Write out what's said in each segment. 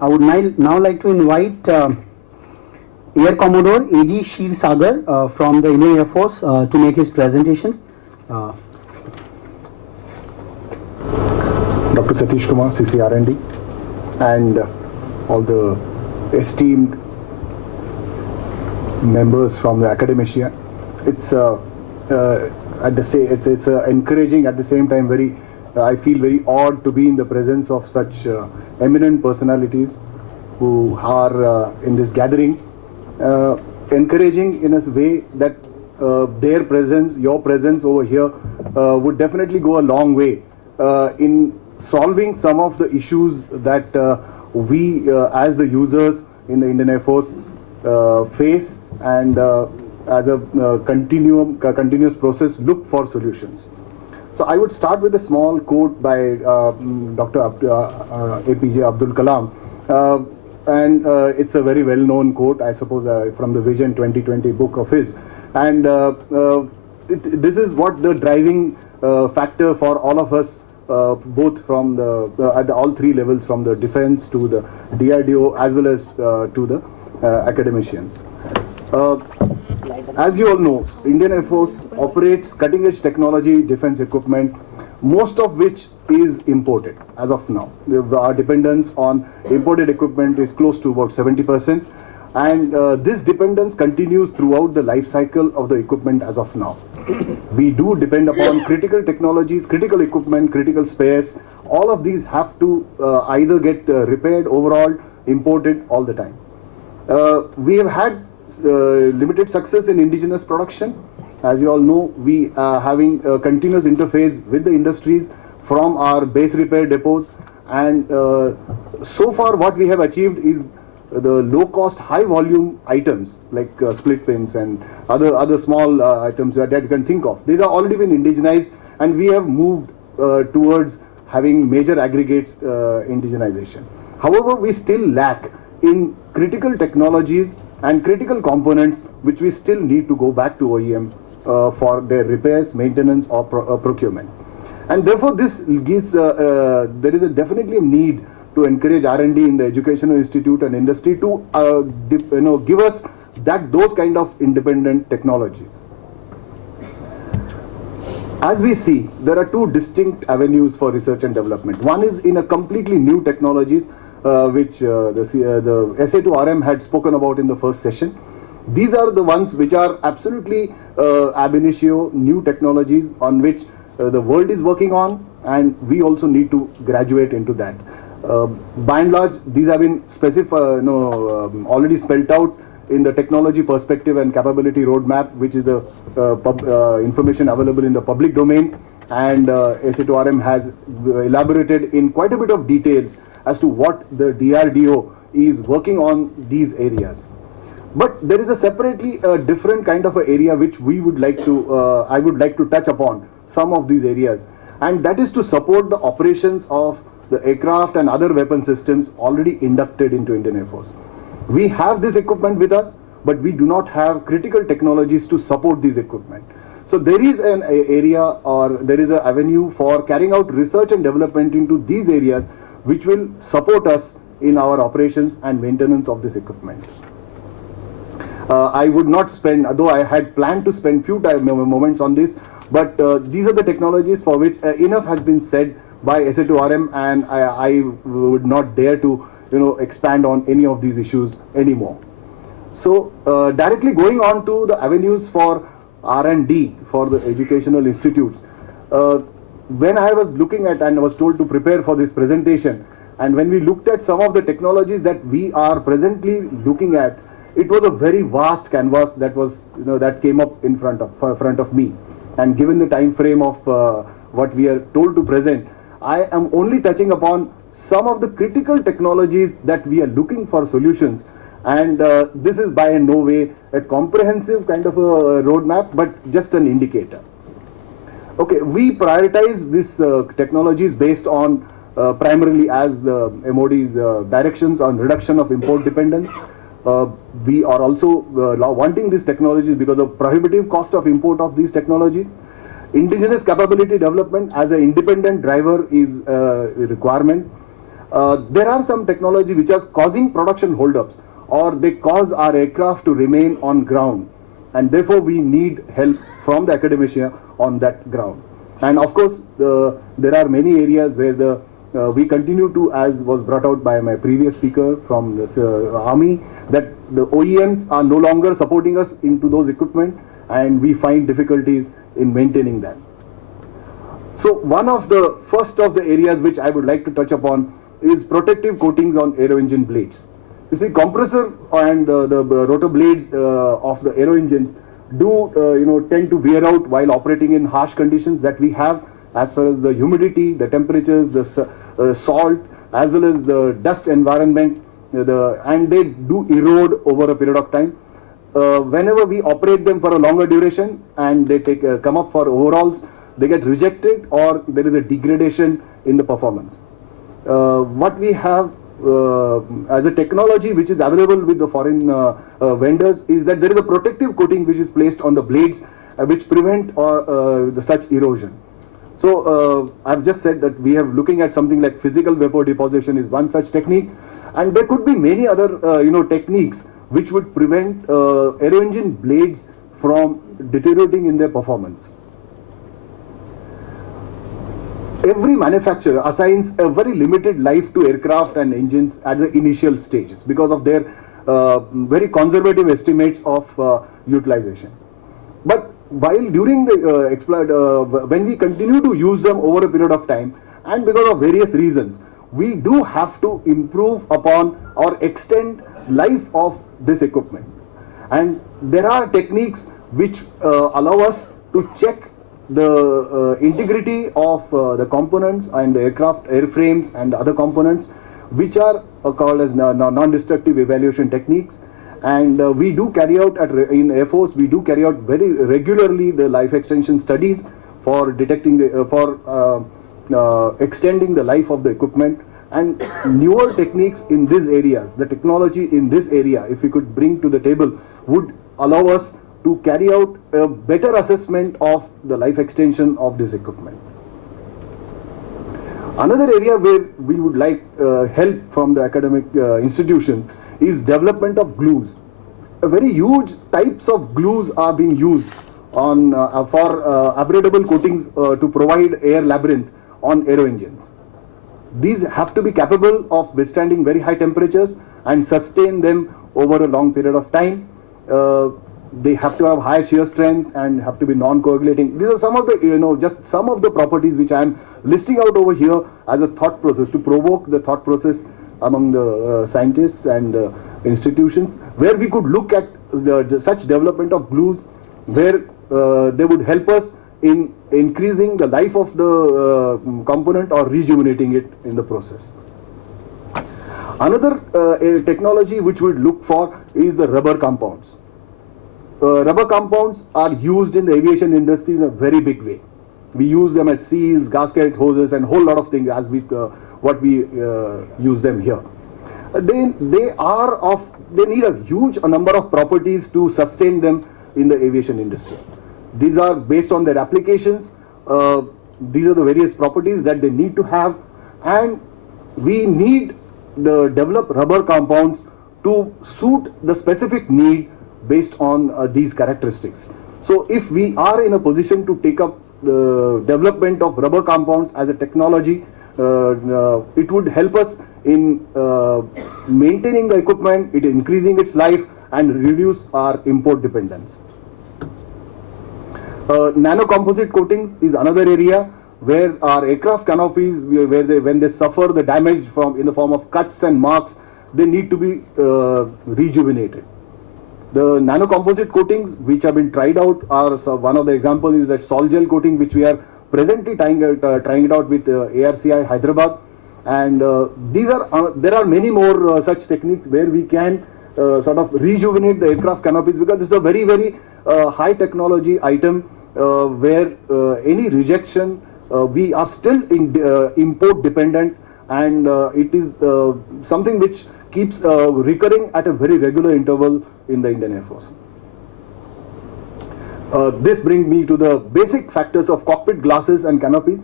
I would now like to invite Air Commodore A.G. Sheer Sagar from the Indian Air Force to make his presentation. Dr. Satish Kumar, CCRND, and all the esteemed members from the academia. It's encouraging, at the same time very. I feel very awed to be in the presence of such eminent personalities who are in this gathering, encouraging in a way that their presence, your presence over here would definitely go a long way in solving some of the issues that we as the users in the Indian Air Force face, and as a continuous process look for solutions. So I would start with a small quote by Dr. APJ Abdul Kalam, and it's a very well-known quote, I suppose, from the Vision 2020 book of his. And this is what the driving factor for all of us, both from the at all three levels, from the defense to the DRDO as well as to the academicians. As you all know, Indian Air Force operates cutting-edge technology defense equipment, most of which is imported as of now. Our dependence on imported equipment is close to about 70%, and this dependence continues throughout the life cycle of the equipment as of now. We do depend upon critical technologies, critical equipment, critical spares. All of these have to either get repaired, overhauled, imported all the time. We have had limited success in indigenous production. As you all know, we are having a continuous interface with the industries from our base repair depots, and so far what we have achieved is the low cost, high volume items like split pins and other small items that you can think of. These are already been indigenized, and we have moved towards having major aggregates indigenization. However, we still lack in critical technologies and critical components, which we still need to go back to OEM for their repairs, maintenance, or procurement. And therefore, this gives there is definitely a need to encourage R&D in the educational institute and industry to give us those kind of independent technologies. As we see, there are two distinct avenues for research and development. One is in a completely new technologies, which the SA2RM had spoken about in the first session. These are the ones which are absolutely ab initio, new technologies on which the world is working on, and we also need to graduate into that. By and large, these have been already spelled out in the technology perspective and capability roadmap, which is the information available in the public domain, and SA2RM has elaborated in quite a bit of details as to what the DRDO is working on these areas. But there is a separately different kind of an area which we would like to, I would like to touch upon some of these areas, and that is to support the operations of the aircraft and other weapon systems already inducted into Indian Air Force. We have this equipment with us, but we do not have critical technologies to support this equipment. So there is an area, or there is an avenue for carrying out research and development into these areas, which will support us in our operations and maintenance of this equipment. I would not spend, though I had planned to spend few moments on this, but these are the technologies for which enough has been said by SA2RM, and I would not dare to expand on any of these issues anymore. So directly going on to the avenues for R&D for the educational institutes. When I was looking at and was told to prepare for this presentation, and when we looked at some of the technologies that we are presently looking at, it was a very vast canvas that was that came up in front of me. And given the time frame of what we are told to present, I am only touching upon some of the critical technologies that we are looking for solutions, and this is by no way a comprehensive kind of a roadmap, but just an indicator. Okay, we prioritize these technologies based on primarily as the MOD's directions on reduction of import dependence. We are also wanting these technologies because of prohibitive cost of import of these technologies. Indigenous capability development as an independent driver is a requirement. There are some technology which are causing production holdups, or they cause our aircraft to remain on ground, and therefore we need help from the academia on that ground. And of course, there are many areas where we continue to, as was brought out by my previous speaker from the Army, that the OEMs are no longer supporting us into those equipment, and we find difficulties in maintaining them. So one of the first of the areas which I would like to touch upon is protective coatings on aero engine blades. You see, compressor and the rotor blades of the aero engines do tend to wear out while operating in harsh conditions that we have, as far as the humidity, the temperatures, the salt, as well as the dust environment, and they do erode over a period of time. Whenever we operate them for a longer duration and they come up for overhauls, they get rejected, or there is a degradation in the performance. What we have as a technology which is available with the foreign vendors is that there is a protective coating which is placed on the blades which prevent such erosion. So I've just said that we are looking at something like physical vapor deposition is one such technique, and there could be many other techniques which would prevent aero engine blades from deteriorating in their performance. Every manufacturer assigns a very limited life to aircraft and engines at the initial stages because of their very conservative estimates of utilization. But while during the when we continue to use them over a period of time, and because of various reasons, we do have to improve upon or extend life of this equipment. And there are techniques which allow us to check the integrity of the components and the aircraft airframes and other components, which are called as non-destructive evaluation techniques. And we do carry out in Air Force, we do carry out very regularly the life extension studies for detecting extending the life of the equipment. And newer techniques in these areas, the technology in this area, if we could bring to the table, would allow us to carry out a better assessment of the life extension of this equipment. Another area where we would like help from the academic institutions is development of glues. A very huge types of glues are being used on for abradable coatings to provide air labyrinth on aero engines. These have to be capable of withstanding very high temperatures and sustain them over a long period of time. They have to have high shear strength and have to be non-coagulating. These are some of the, just some of the properties which I am listing out over here as a thought process to provoke the thought process among the scientists and institutions, where we could look at such development of glues, where they would help us in increasing the life of the component or rejuvenating it in the process. Another technology which we would look for is the rubber compounds. Rubber compounds are used in the aviation industry in a very big way. We use them as seals, gasket, hoses, and whole lot of things as we what we use them here. They need a huge number of properties to sustain them in the aviation industry. These are based on their applications. These are the various properties that they need to have, and we need to develop rubber compounds to suit the specific need based on these characteristics. So if we are in a position to take up the development of rubber compounds as a technology, it would help us in maintaining the equipment, it increasing its life, and reduce our import dependence. Nano composite coatings is another area where our aircraft canopies, when they suffer the damage in the form of cuts and marks, they need to be rejuvenated. The nano composite coatings which have been tried out are, one of the examples is that sol gel coating, which we are presently trying it out with ARCI Hyderabad, and there are many more such techniques where we can sort of rejuvenate the aircraft canopies, because this is a very, very high technology item where any rejection, we are still import dependent, and it is something which keeps recurring at a very regular interval in the Indian Air Force. This brings me to the basic factors of cockpit glasses and canopies.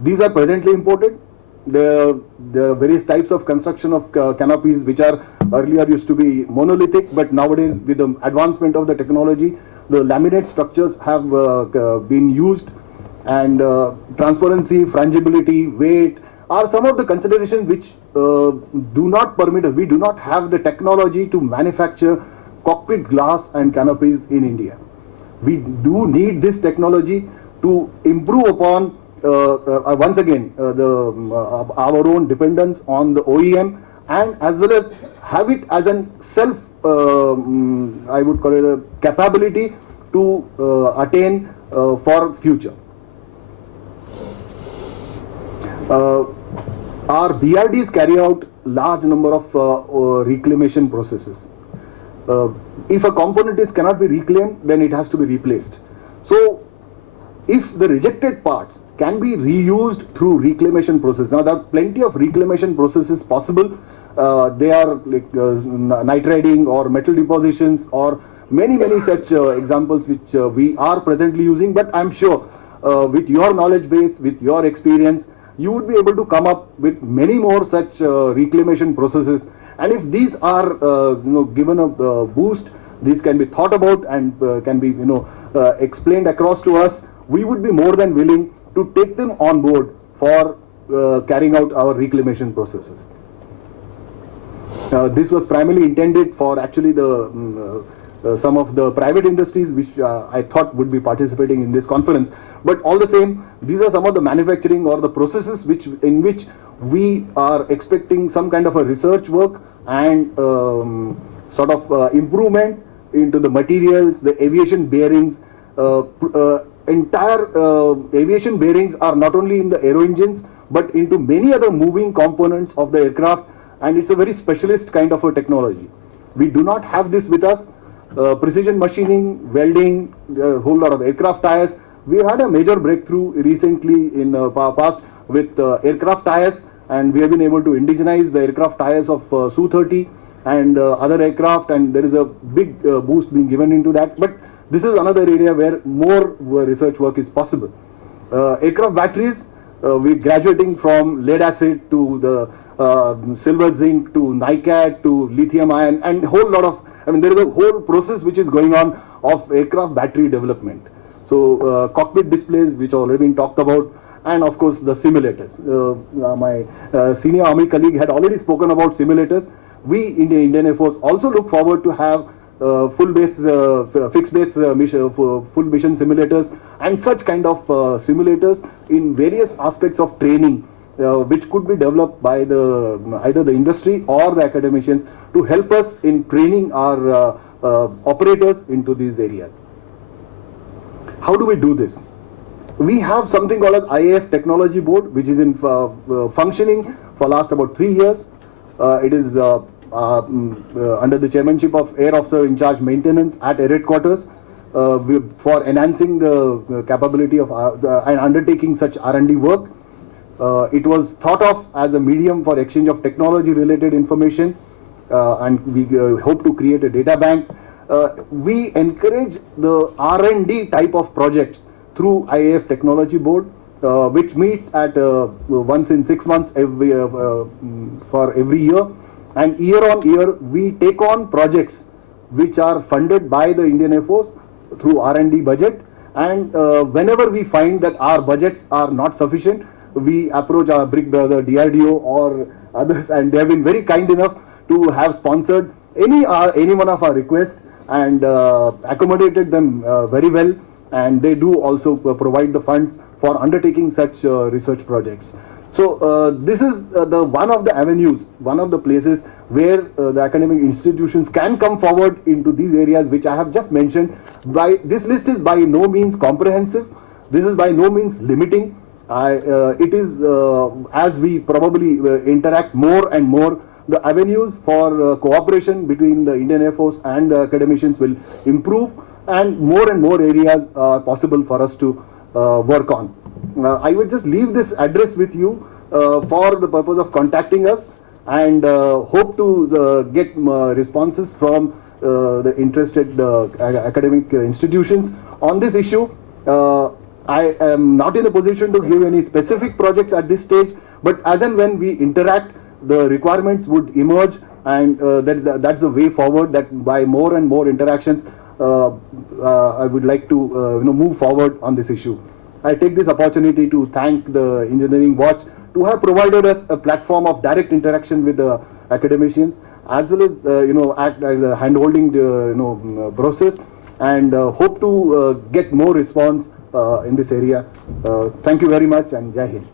These are presently imported. There are various types of construction of canopies which are earlier used to be monolithic, but nowadays with the advancement of the technology, the laminate structures have been used, and transparency, frangibility, weight are some of the considerations which do not permit us. We do not have the technology to manufacture cockpit glass and canopies in India. We do need this technology to improve upon once again our own dependence on the OEM, and as well as have it as an self I would call it a capability to attain for future. Our BRDs carry out large number of reclamation processes. If a component cannot be reclaimed, then it has to be replaced. So if the rejected parts can be reused through reclamation process, now there are plenty of reclamation processes possible. They are like nitriding or metal depositions or many such examples which we are presently using, but I'm sure with your knowledge base, with your experience, you would be able to come up with many more such reclamation processes. And if these are given a boost, these can be thought about and can be explained across to us, we would be more than willing to take them on board for carrying out our reclamation processes. This was primarily intended for actually the some of the private industries which I thought would be participating in this conference. But all the same, these are some of the manufacturing or the processes in which we are expecting some kind of a research work and sort of improvement into the materials, the aviation bearings. Entire aviation bearings are not only in the aero engines but into many other moving components of the aircraft, and it's a very specialist kind of a technology. We do not have this with us. Precision machining, welding, a whole lot of aircraft tires. We had a major breakthrough recently in past with aircraft tires, and we have been able to indigenize the aircraft tires of Su-30 and other aircraft, and there is a big boost being given into that. But this is another area where more research work is possible. Aircraft batteries, we're graduating from lead acid to the silver zinc to NiCad to lithium ion, and a whole lot of, there is a whole process which is going on of aircraft battery development. So cockpit displays, which already been talked about, and of course the simulators. My senior army colleague had already spoken about simulators. We in the Indian Air Force also look forward to have full base, fixed base full mission simulators and such kind of simulators in various aspects of training, which could be developed by either the industry or the academicians to help us in training our operators into these areas. How do we do this? We have something called as IAF Technology Board, which is in functioning for last about 3 years. It is under the chairmanship of Air Officer in Charge Maintenance at Air Headquarters for enhancing the capability of and undertaking such R&D work. It was thought of as a medium for exchange of technology related information, and we hope to create a data bank. We encourage the R&D type of projects through IAF Technology Board, which meets at once in 6 months for every year, and year on year we take on projects which are funded by the Indian Air Force through R&D budget, and whenever we find that our budgets are not sufficient, we approach our big brother DRDO or others, and they have been very kind enough to have sponsored any one of our requests and accommodated them very well, and they do also provide the funds for undertaking such research projects. So this is one of the avenues, one of the places where the academic institutions can come forward into these areas which I have just mentioned. This list is by no means comprehensive. This is by no means limiting. It is as we probably interact more and more, the avenues for cooperation between the Indian Air Force and the academicians will improve, and more areas are possible for us to work on. I will just leave this address with you for the purpose of contacting us, and hope to get responses from the interested academic institutions on this issue. I am not in a position to give any specific projects at this stage, But as and when we interact, the requirements would emerge, and that's the way forward. That by more and more interactions, I would like to move forward on this issue. I take this opportunity to thank the Engineering Watch to have provided us a platform of direct interaction with the academicians, as well as act as a hand-holding process, and hope to get more response in this area. Thank you very much, and Jai Hind.